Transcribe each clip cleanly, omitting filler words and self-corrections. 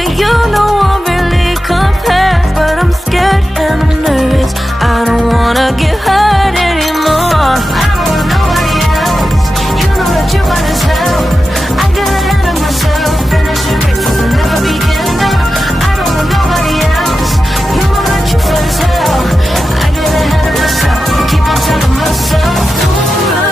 to you, no one really compares. But I'm scared and I'm nervous. I don't wanna get hurt anymore. I don't want nobody else. You know that you're fine as hell. I get ahead of myself. Finishing races will never begin now. I don't want nobody else. You know that you're fine as hell. I get ahead of myself. Keep on telling myself, don't run.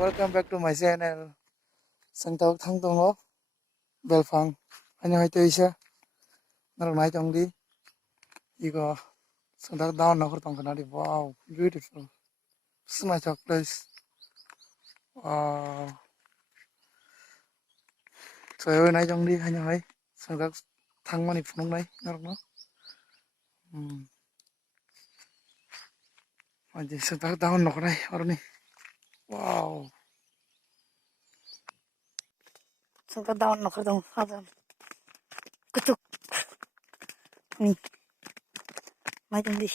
Welcome back to my channel. Sang tàu thăng tàu ngó bel phang anh hai chơi xe nó nãy trong đi 이거 sang tàu down nó có tông cái nào đi wow beautiful smart place wow trời ơi nãy trong đi anh hai sang tàu thăng mà đi phun này nó aja sang tàu down nó cái này ở đây wow sang tàu down nó cái tông ada ketuk nih macam ni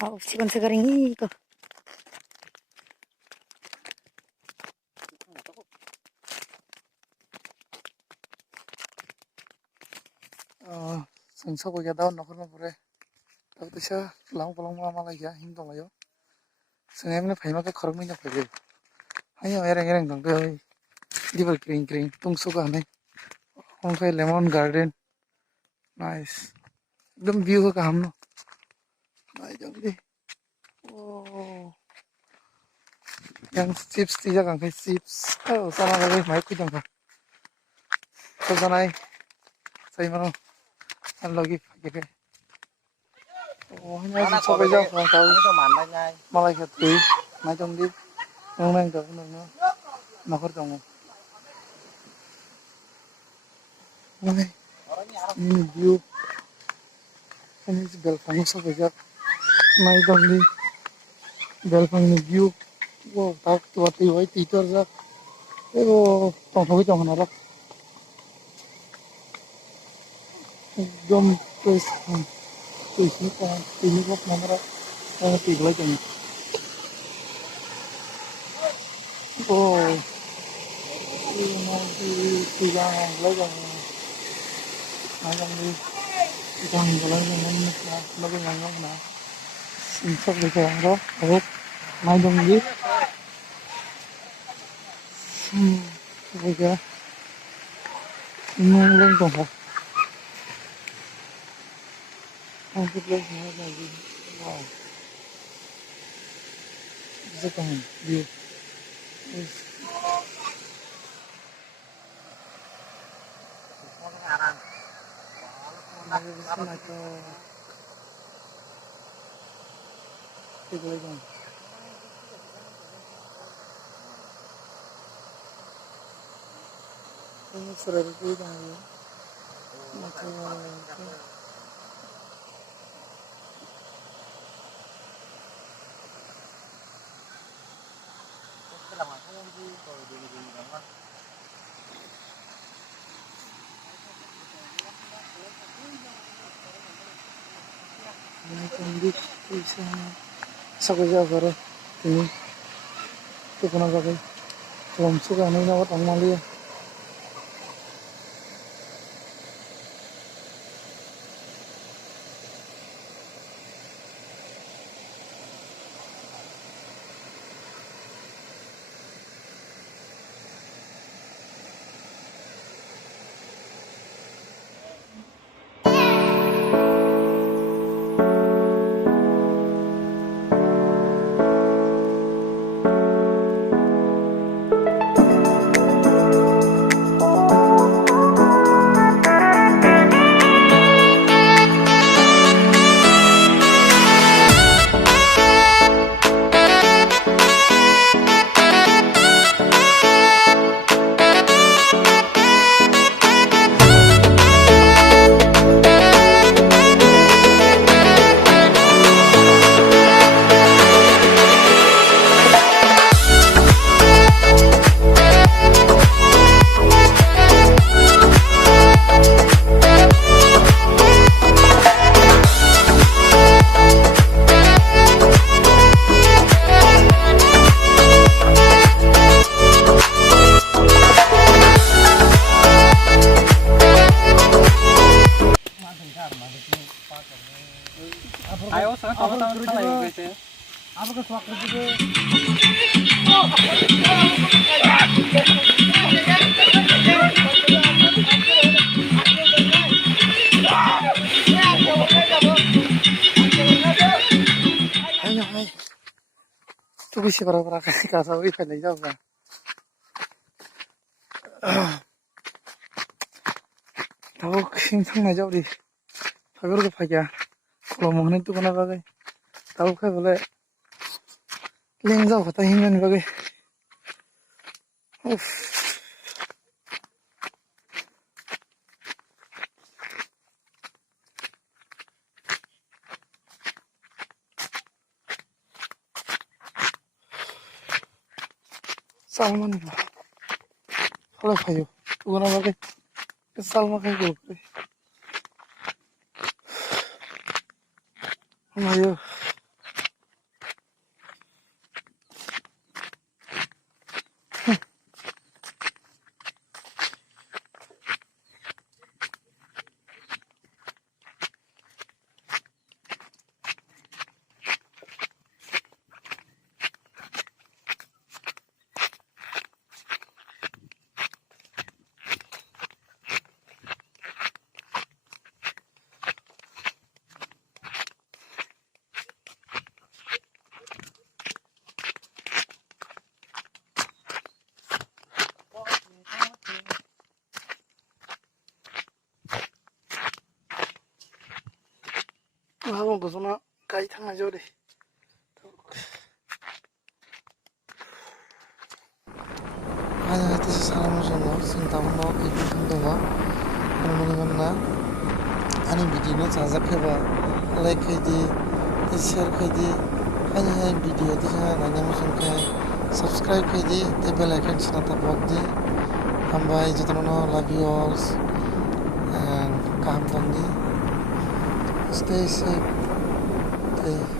oh si segar ini kok संसारको या दाउ नखर्नु परे तब त्यसो लाउँ पलाउँ मामालाई या हिँड्दो भयो Sengaja phải cái khorok mình phải đi. Hay là ereng dong cái đi vào green green tung số cái này. Không phải lemon garden. Nice. एकदम view का हम लोग. Này dong đi. Oh. Yang chips tiga kan cái chips. Oh, sama cái máy cứ dong ka. Cái này. Saya mau. Ăn lagi pakai. Oh, hanya sih coba aja orang tahu. Malah gitu. Nah dong đi. Neng dong neng. Nakor dong. Này. Ini view. Ini belfang sa bejak. Nai dong đi. Belfang ni view. Wow, tak tua tua teacher sa. Ego tong thoi tong na rak. Dom terus ini kok nomor tiga lagi nih. Oh, ini nanti tiga lagi nih. Ayam di tiga lagi nih. Lagi ngangong na. Insok di kaya oh, ayam di. Coba ini lang tong ha. Ang place na lagi. Wow. Bisa kan view. Ini sudah berjalan ya. Bisa sakuja kare ini itu kena pakai Khulum suka nih nawat angmali ya. Ayo, sana tahu yang guys ya. Apa ke suak juga? Ayo, ayo. Tuh bisa berapa kali kasih ikan aja apa? Tahu simsang aja udah. Pagar ke pakai. Kalau mau nih tuh kena pakai. Tahu kan boleh. Leng jauh kata hingan pakai. Salman ba. Kalau pakai. Tuh kena pakai. Salman kayak gue. Ayo. Habang gusto na kahit hanga jodi. Hanya itu salam jono sing tamno ibu tunggu. Mungkin na ani video no chajak kheba like khedi share khedi hanya video di sana nanya musim kai subscribe khedi te bell icon sina tapok di hmbai jotono love you all and kaham tongdi stay safe. Okay.